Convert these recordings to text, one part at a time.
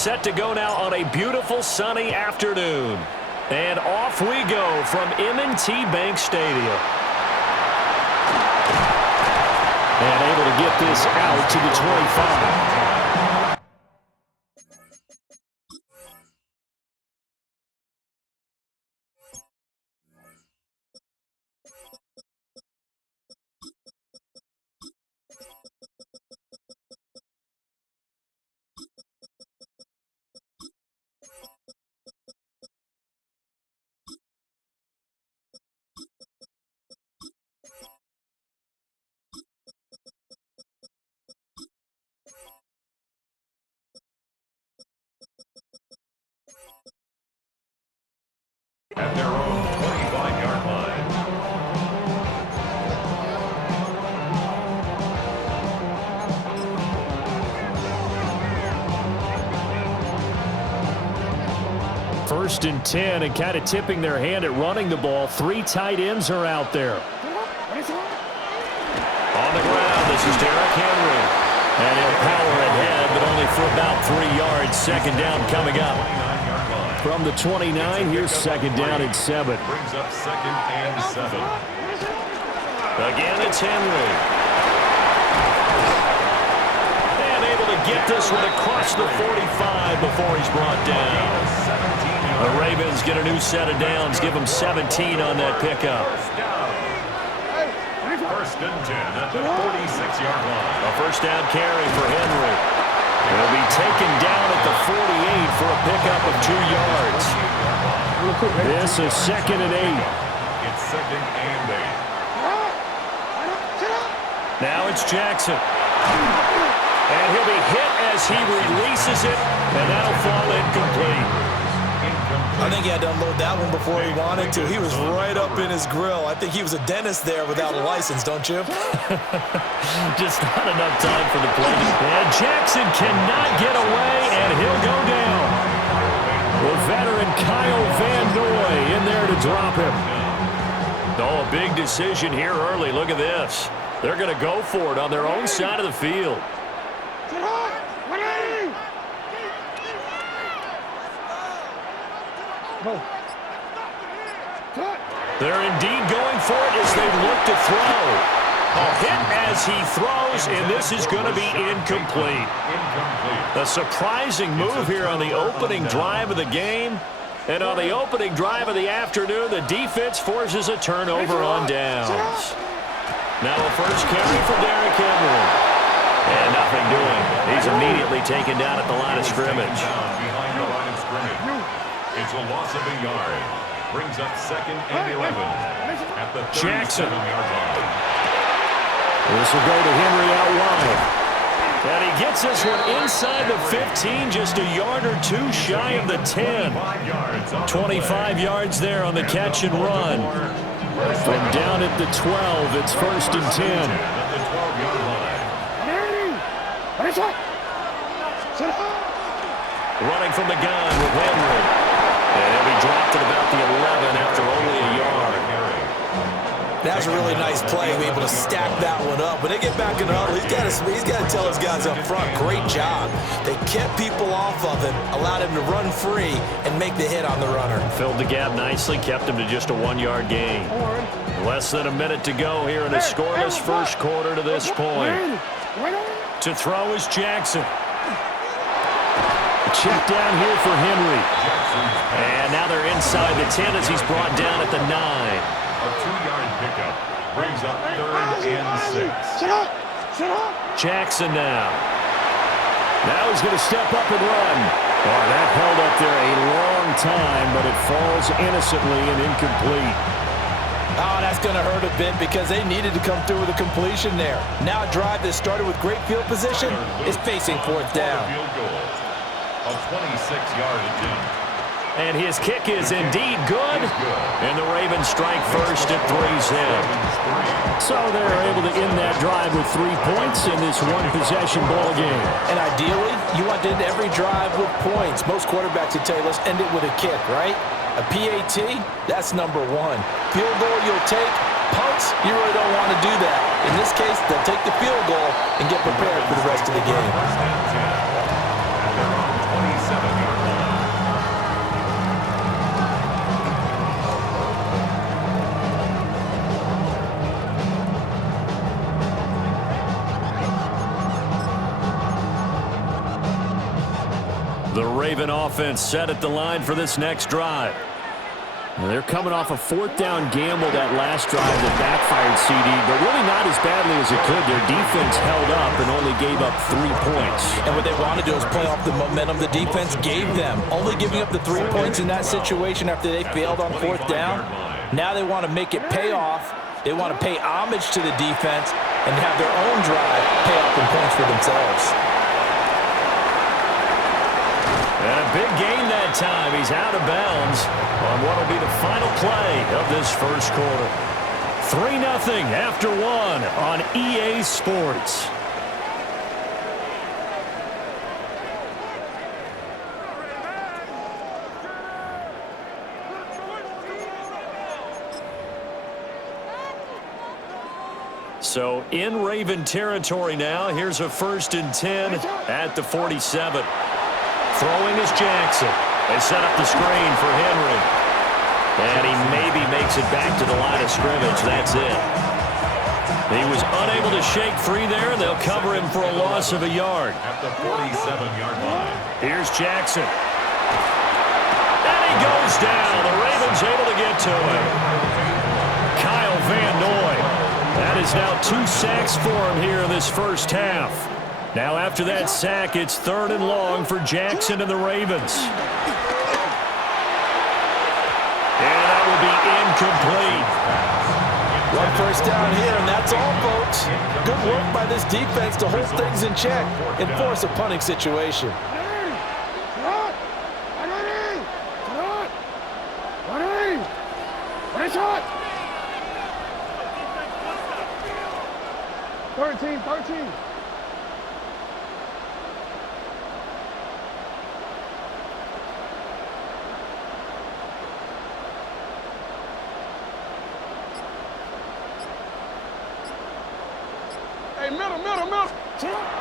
set to go now on a beautiful sunny afternoon. And off we go from M&T Bank Stadium. And able to get this out to the 25. At their own 25-yard line. First and 10, and kind of tipping their hand at running the ball. 3 tight ends are out there. On the ground, this is Derrick Henry. And he'll power ahead, but only for about 3 yards. Second down coming up. From the 29, here's second down and 7. Brings up second and 7. Again, it's Henry. And able to get this one across the 45 before he's brought down. The Ravens get a new set of downs, give them 17 on that pickup. First and 10 at the 46-yard line. A first down carry for Henry. He'll be taken down at the 48 for a pickup of 2 yards. This is second and 8. It's second and 8. Now it's Jackson. And he'll be hit as he releases it, and that'll fall incomplete. I think he had to unload that one before he wanted to. He was right up in his grill. I think he was a dentist there without a license, don't you? Just not enough time for the play. And Jackson cannot get away, and he'll go down. The veteran Kyle Van Noy in there to drop him. Oh, a big decision here early. Look at this. They're going to go for it on their own side of the field. They're indeed going for it as they look to throw. A hit as he throws, and this is going to be incomplete. A surprising move here on the opening drive of the game. And on the opening drive of the afternoon, the defense forces a turnover on downs. Now a first carry for Derrick Henry. And nothing doing. He's immediately taken down at the line of scrimmage. It's a loss of a yard. Brings up second and 11 at the 37-yard line. This will go to Henry out wide. And he gets this one inside the 15, just a yard or 2 shy of the 10. 25 yards there on the catch and run. From down at the 12, it's first and 10. Running from the gun with Henry. And he'll be dropped at about the 11 after only a yard. That was a really nice play. We're able to stack that one up. When they get back in the huddle, he's got to tell his guys up front, great job. They kept people off of him, allowed him to run free, and make the hit on the runner. Filled the gap nicely, kept him to just a 1-yard gain. Less than a minute to go here in a scoreless first quarter to this point. To throw is Jackson. Check down here for Henry. And now they're inside the 10 as he's brought down at the 9. A 2-yard pickup brings up third and 6. Jackson now. Now he's going to step up and run. Oh, that held up there a long time, but it falls innocently and incomplete. Oh, that's going to hurt a bit because they needed to come through with a completion there. Now a drive that started with great field position is facing fourth down. A 26-yard attempt. And his kick is indeed good. And the Ravens strike first at 3's hit. So they're able to end that drive with 3 points in this one-possession ball game. And ideally, you want to end every drive with points. Most quarterbacks would tell you, let's end it with a kick, right? A PAT, that's number 1. Field goal you'll take. Punts, you really don't want to do that. In this case, they'll take the field goal and get prepared for the rest of the game. Raven offense set at the line for this next drive. They're coming off a fourth down gamble that last drive that backfired, CD, but really not as badly as it could. Their defense held up and only gave up 3 points. And what they want to do is play off the momentum the defense gave them. Only giving up the 3 points in that situation after they failed on fourth down. Now they want to make it pay off. They want to pay homage to the defense and have their own drive pay off in points for themselves. And a big gain that time. He's out of bounds on what will be the final play of this first quarter. 3-0 after 1 on EA Sports. So in Raven territory now. Here's a 1st and 10 at the 47. Throwing is Jackson. They set up the screen for Henry. And he maybe makes it back to the line of scrimmage. That's it. He was unable to shake free there. They'll cover him for a loss of a yard. At the 47-yard line. Here's Jackson. And he goes down. The Ravens able to get to him. Kyle Van Noy. That is now 2 sacks for him here in this first half. Now after that sack, it's 3rd and long for Jackson and the Ravens. And that will be incomplete. 1 first down here, and that's all, folks. Good work by this defense to hold things in check and force a punting situation.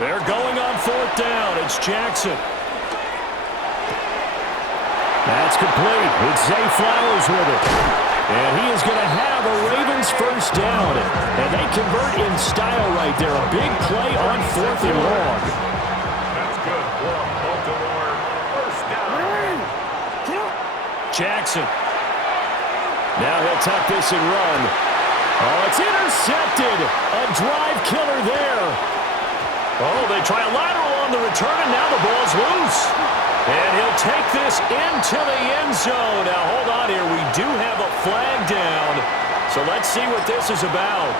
They're going on 4th down. It's Jackson. That's complete. It's Zay Flowers with it. And he is going to have a Ravens first down. And they convert in style right there. A big play on 4th and long. That's good for a Baltimore first down. Jackson. Now he'll tuck this and run. Oh, it's intercepted. A drive killer there. Oh, they try a lateral on the return, and now the ball's loose. And he'll take this into the end zone. Now, hold on here. We do have a flag down. So let's see what this is about.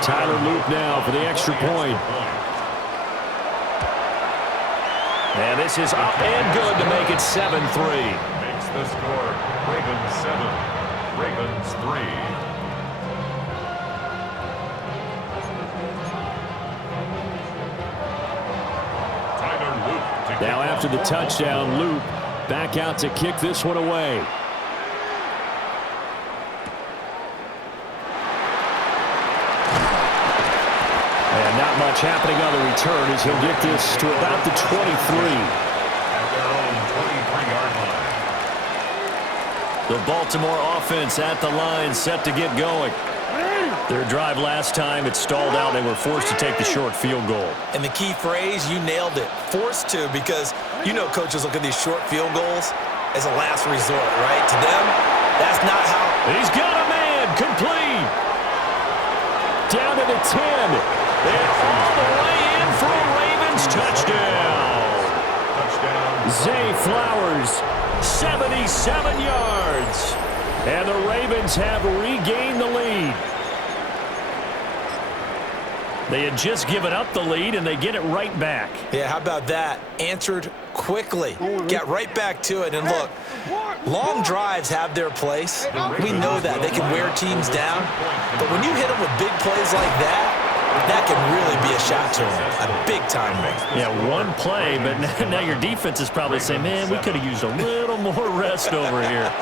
Tyler Loop now for the extra point. And this is up and good to make it 7-3. Makes the score Ravens 7, Ravens 3. Now after the touchdown, Loop back out to kick this one away. And not much happening on the return as he'll get this to about the 23. At their own 23-yard line. The Baltimore offense at the line set to get going. Their drive last time, it stalled out. They were forced to take the short field goal. And the key phrase, you nailed it, forced to, because you know coaches look at these short field goals as a last resort, right? To them, that's not how. He's got a man, complete. Down to the 10. And all the way in for a Ravens touchdown. Touchdown. Zay Flowers, 77 yards. And the Ravens have regained the lead. They had just given up the lead, and they get it right back. Yeah, how about that? Answered quickly. Got right back to it. And look, long drives have their place. We know that. They can wear teams down. But when you hit them with big plays like that, that can really be a shot to them. A big-time one. Yeah, one play, but now your defense is probably saying, man, we could have used a little more rest over here.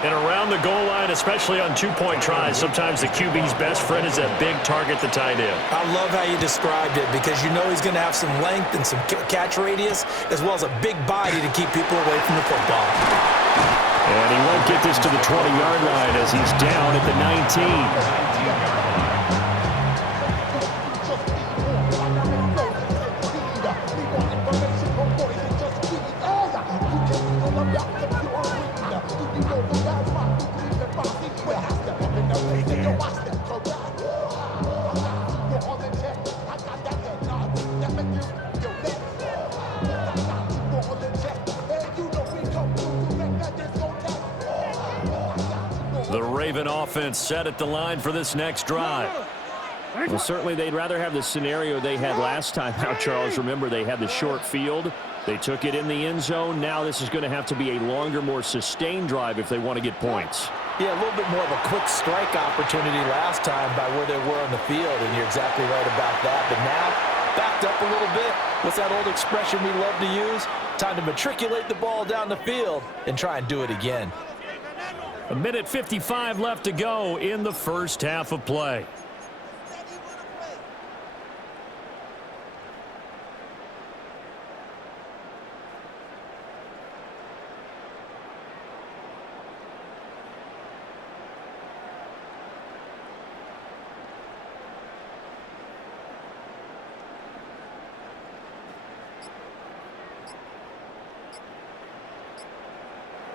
And around the goal line, especially on two-point tries, sometimes the QB's best friend is that big target, the tight end. I love how you described it because you know he's going to have some length and some catch radius as well as a big body to keep people away from the football. And he won't get this to the 20-yard line as he's down at the 19. The Raven offense set at the line for this next drive. Well, certainly they'd rather have the scenario they had last time out, Charles. Remember, they had the short field. They took it in the end zone. Now this is going to have to be a longer, more sustained drive if they want to get points. Yeah, a little bit more of a quick strike opportunity last time by where they were on the field, and you're exactly right about that. But now, backed up a little bit. What's that old expression we love to use? Time to matriculate the ball down the field and try and do it again. 1:55 left to go in the first half of play.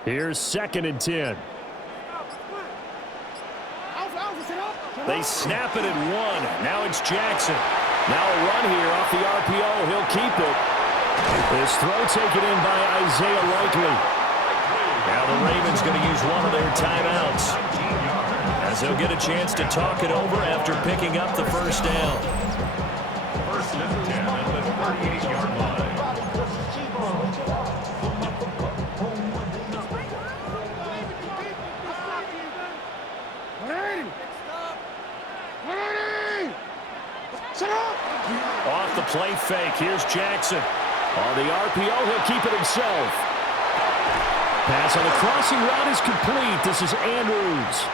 Here's 2nd and 10. They snap it at 1. Now it's Jackson. Now a run here off the RPO. He'll keep it. This throw taken in by Isaiah Likely. Now the Ravens going to use one of their timeouts, as they'll get a chance to talk it over after picking up the first down. 1st and 10 at the 38-yard line. Off the play fake, here's Jackson. On the RPO, he'll keep it himself. Pass on the crossing route is complete. This is Andrews.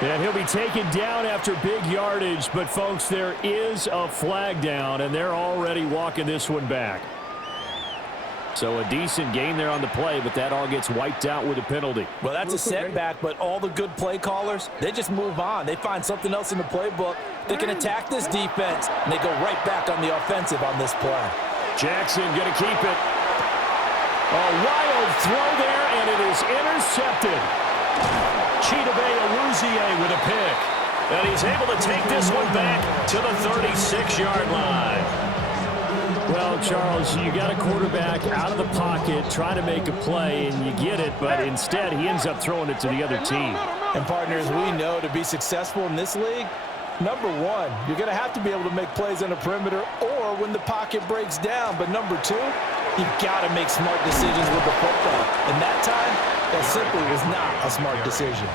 And he'll be taken down after big yardage. But, folks, there is a flag down, and they're already walking this one back. So a decent gain there on the play, but that all gets wiped out with a penalty. Well, that's a setback, but all the good play callers, they just move on. They find something else in the playbook. They can attack this defense, and they go right back on the offensive on this play. Jackson going to keep it. A wild throw there, and it is intercepted. Chidobe Awuzie with a pick. And he's able to take this one back to the 36-yard line. Well, Charles, you got a quarterback out of the pocket trying to make a play, and you get it, but instead he ends up throwing it to the other team. And, partners, we know to be successful in this league, number one, you're going to have to be able to make plays on the perimeter or when the pocket breaks down. But number two, you've got to make smart decisions with the football. And that time, that simply was not a smart decision.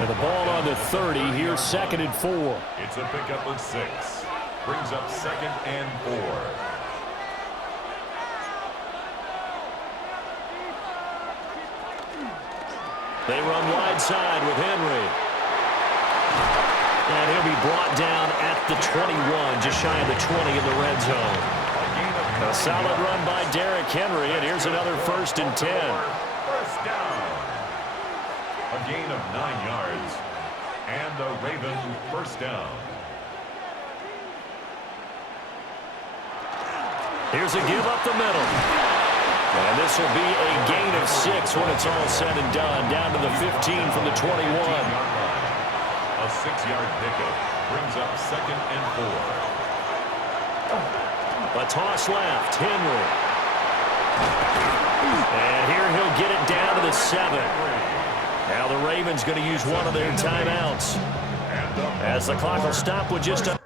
And the ball on the 30. Here's 2nd and 4. It's a pickup of 6. Brings up 2nd and 4. They run wide side with Henry. And he'll be brought down at the 21, just shy of the 20 in the red zone. A solid run by Derrick Henry, and here's another 1st and 10. First down. A gain of 9 yards. And the Ravens first down. Here's a give up the middle. And this will be a gain of 6 when it's all said and done. Down to the 15 from the 21. A 6-yard pickup brings up 2nd and 4. A toss left, Henry. And here he'll get it down to the 7. Now the Ravens going to use one of their timeouts, as the clock will stop with just a